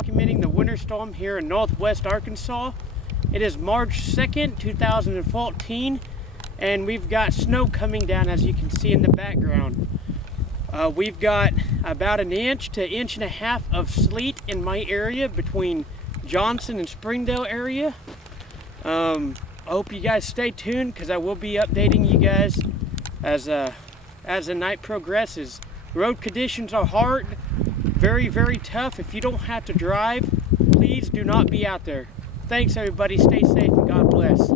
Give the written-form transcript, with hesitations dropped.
documenting the winter storm here in northwest Arkansas. It is March 2nd, 2014, and we've got snow coming down, as you can see in the background. We've got about an inch to inch and a half of sleet in my area between Johnson and Springdale area. I hope you guys stay tuned, because I will be updating you guys as the night progresses. Road conditions are hard, very, very tough. If you don't have to drive, please do not be out there. Thanks everybody, stay safe and God bless.